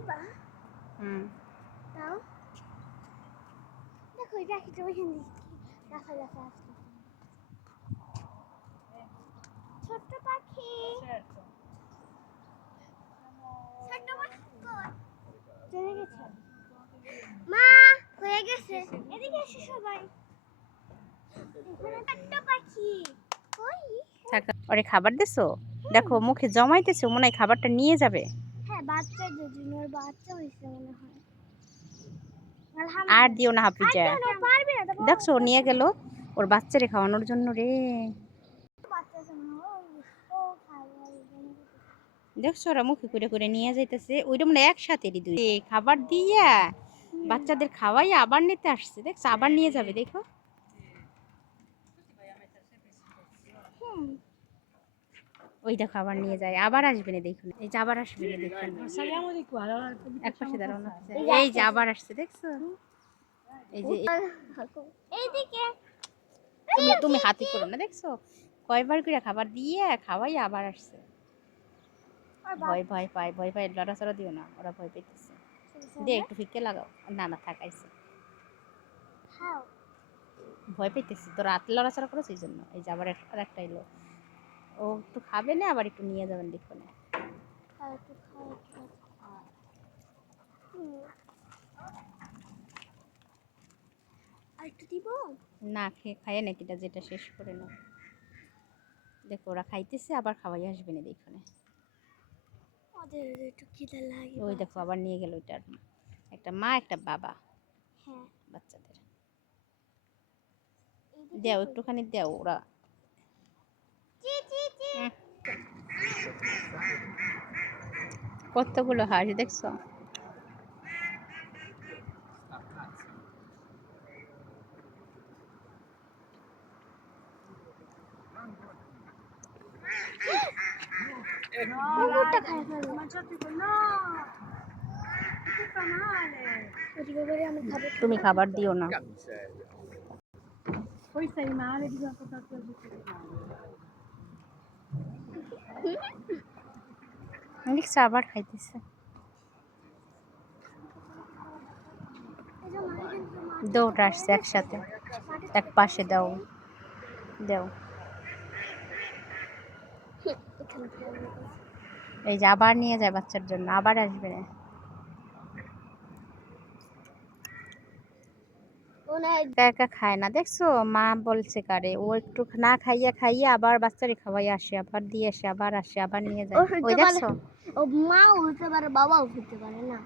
দিবা তাও দেখো রাখি তো ওইখানে রাখা রাখা আছে ছোট্ট পাখি ছোট্ট পাখি চলে গেছে মা হয়ে গেছে এদিকে এসে সবাই ছোট্ট পাখি কই ওরে খাবার দিছো দেখো মুখে জমাইতেছে মনে হয় খাবারটা নিয়ে যাবে হ্যাঁ বাচ্চা দুদিন ওর বাচ্চা হইছে মনে হয় আর দিও না হাফিজা দেখছো নিয়ে গেল ওর বাচ্চারে খাওয়ানোর জন্য রে দেখছো ওরা মুখে করে করে নিয়ে যাইতেছে ওইটা মানে একসাথে দুই খাবার দিয়া বাচ্চাদের খাওয়াই আবার নিতে আসছে দেখছো আবার নিয়ে যাবে দেখো ওই দেখো আবার নিয়ে যায় আবার আসবে না দেখুন এই যে আবার আসবে না দেখুন এক পাশে দাঁড়ানো এই যে আবার আসছে দেখছো এই যে এইদিকে তুমি তুমি হাতি করো না দেখছো কয়বার করে খাবার দিয়ে খাওয়াই আবার আসছে ভয় ভয় পায় ভয় পায় লড়াচড়া দিও না ওরা ভয় পেতেছে দিয়ে একটু ফিকে লাগাও না না থাকাইছে ভয় পেতেছি তো রাত লড়াচড়া করেছে এই জন্য এই যে আবার একটা এলো ও একটু খাবে না আবার একটু নিয়ে যাবেন দেখো না আর একটু দিব না খাইয়ে নাকি যেটা শেষ করে না দেখো ওরা খাইতেছে আবার খাওয়াই আসবে না দেখো না ওদের একটু খিদে লাগে ওই দেখো আবার নিয়ে গেল ওইটার একটা মা একটা বাবা হ্যাঁ বাচ্চাদের দাও একটুখানি দাও ওরা কতগুলো হাঁস দেখছো তুমি খাবার দিও না আবার খাইতেছে দুটো আসছে একসাথে এক পাশে দাও দাও এই যে আবার নিয়ে যায় বাচ্চার জন্য আবার আসবে না একা খায় না দেখছো মা বলছে কারে ও একটু না খাইয়া খাইয়া আবার বাচ্চারে খাওয়াই আসে আবার দিয়ে আসে আবার আসে আবার নিয়ে যায় ওই দেখছো ও মাও হতে পারে বাবাও হতে পারে না